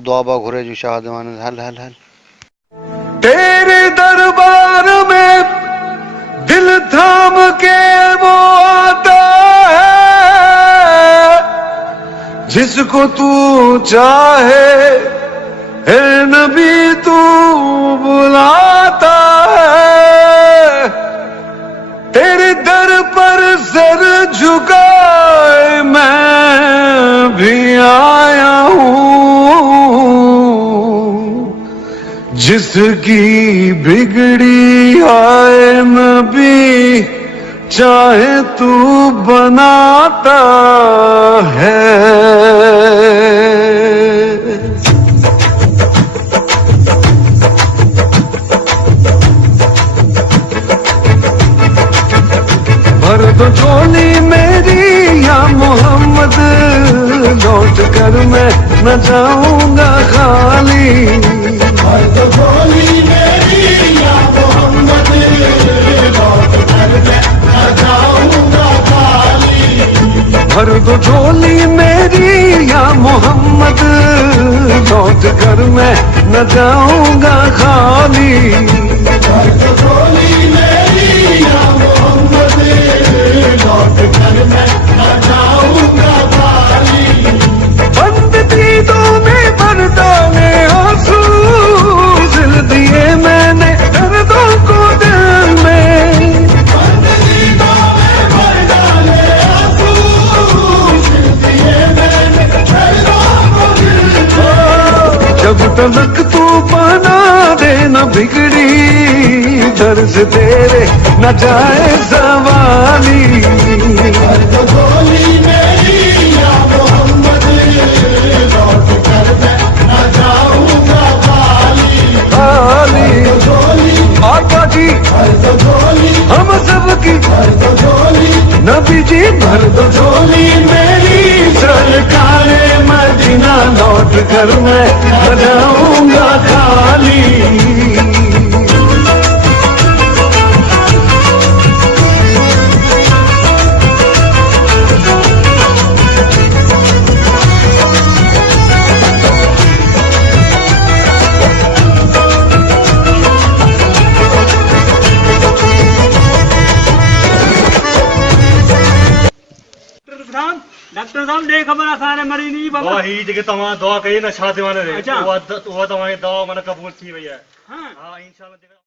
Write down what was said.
हल दुआ घुरे जो शाह दीवान हल हल हल। तेरे दरबार में दिल थाम के वो आता है जिसको तू चाहे, हे नबी तू बुलाता है। तेरे दर पर सर झुकाए मैं भी आया हूँ, जिसकी बिगड़ी आए नबी चाहे तू बनाता है। भर दो झोली मेरी या मोहम्मद, लौट कर मैं न जाऊंगा खाली। भर दो झोली मेरी या मोहम्मद, लौट कर मैं न जाऊंगा खाली। भर दो झोली मेरी या मोहम्मद, लौट कर मैं न जाऊंगा खाली। भर दो झोली मेरी या मोहम्मद, लौट कर मैं न जाऊंगा खाली। बंद दीदों में बरदाने आंसू दिल दिए मैंने दर्दों को दिल में। बंद दीदों में भर डाले आंसू, दिल दिए मैंने दर्दों को दिल में। जब तलक तू बना दे न बिगड़ी दर्द तेरे न जाए सवाली। भर दो झोली मेरी या मोहम्मद, लौट कर मैं न जाऊंगा खाली। खाली झोली आका जी भर दो झोली, हम सबकी भर दो झोली, नबी जी भर दो झोली मेरी सरकारे मदीना, लौट कर मैं बजाऊंगा खाली। डॉक्टर साहब ने खबर असाने मरी नहीं बाबा ही जगह तव्हां दुआ कई ना छा दीवाने रे अच्छा। वो तव्हां दवा मन कबूल थी वई है। हाँ हां इंशाल्लाह।